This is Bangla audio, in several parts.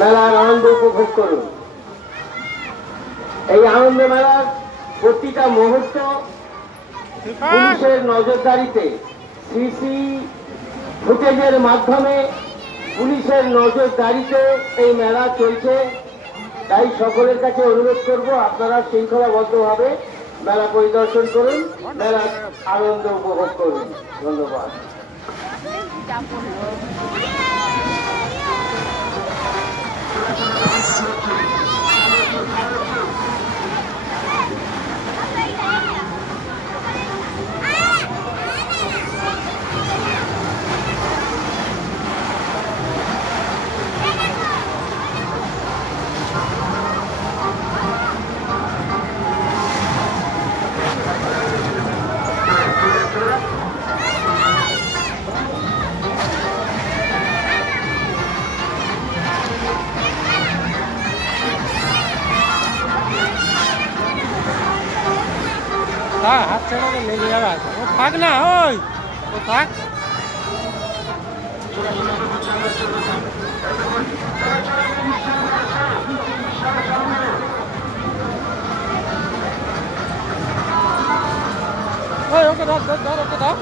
মেলার আনন্দ উপভোগ করুন। এই আনন্দ মেলার প্রতিটা মুহূর্ত পুলিশের নজরদারিতে সিসি ফুটেজের মাধ্যমে পুলিশের নজরদারিতে এই মেলা চলছে। তাই সকলের কাছে অনুরোধ করব, আপনারা শৃঙ্খলাবদ্ধভাবে মেলা পরিদর্শন করুন, মেলার আনন্দ উপভোগ করুন। ধন্যবাদ। হাত ছেড়ে লেগে যাবে। ও থাক না, ওই ও থাক। ওই ওকে ধর ধর ধর, ওকে ধর।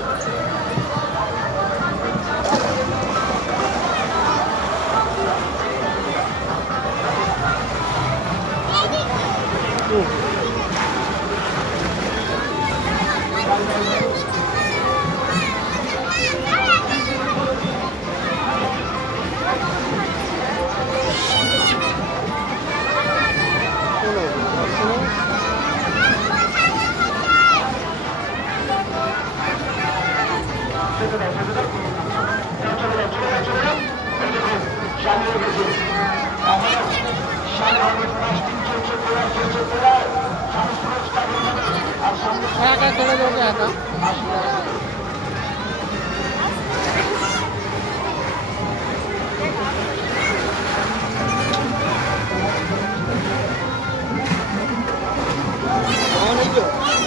চলে যাবে একা।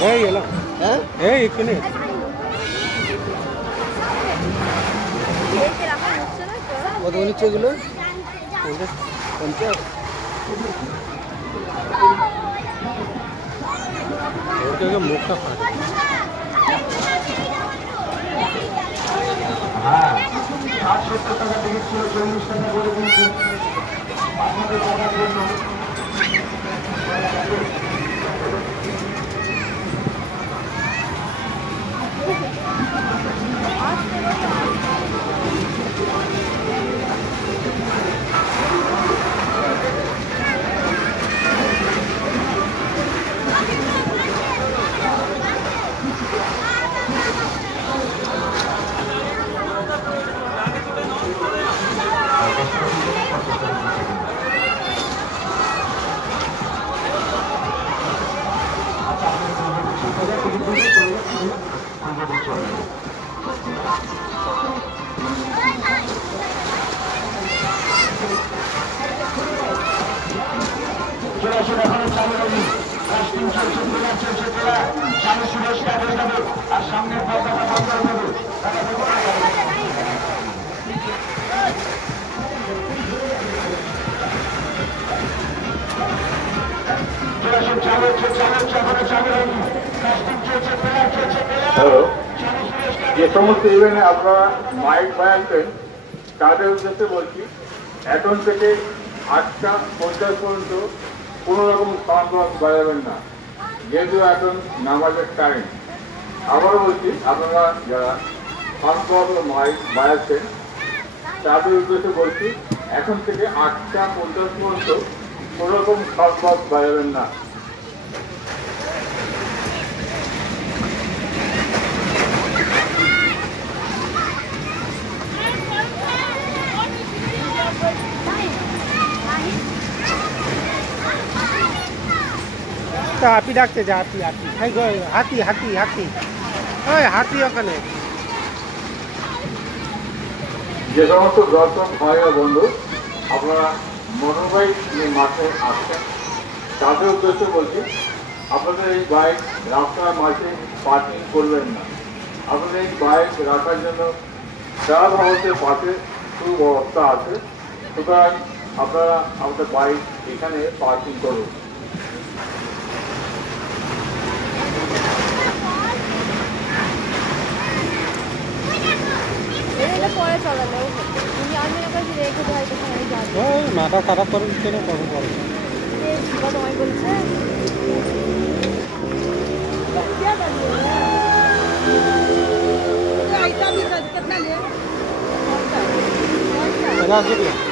এই এলো, হ্যাঁ এই এখানে কত নিচ্ছে এগুলো? 50। মুখটা খারাপ। হ্যাঁ, 60-70 টাকা টিকিট ছিল, 40 টাকা করে দিয়েছি আপনাদের টাকার জন্য। আর সামনের পর্দাটা বন্ধ হয়ে যাবে। হ্যালো, যে সমস্ত ইভেন্টে আপনারা মাইক বাজাচ্ছেন তাদের উদ্দেশ্যে বলছি, এখন থেকে 8:50 পর্যন্ত কোনো রকম সাউন্ড বক্স বাজাবেন না, যেহেতু এখন নামাজের টাইম। আবারও বলছি, আপনারা যারা সাউন্ড বক্স ও মাইক বাজাচ্ছেন তাদের উদ্দেশ্যে বলছি, এখন থেকে 8:50 পর্যন্ত কোনো রকম সাউন্ড বক্স বাজাবেন না। হাতি ডাকতে যা, হাতি হাতি হাতি হাতি হাতি ওই হাতি ওখানে। যে সমস্ত দর্শক ভাই ও বন্ধু আপনারা মোটরবাইক নিয়ে মাঠে আসছেন তাদের উদ্দেশ্যে বলছি, আপনাদের এই বাইক রাস্তার মাঝে পার্কিং করবেন না। আপনাদের এই বাইক রাখার জন্য সারা ভারতের পাশে সুব্যবস্থা আছে, সুতরাং আপনারা আমাদের বাইক এখানে পার্কিং করুন। এটা পরে চলালে তুমি আমি মনে করছি রেখে দেওয়া হয়তো সময় যাবে ওই মাথা খারাপ করে দিচ্ছে না কখন করে তোমায় বলছে এরা আসবে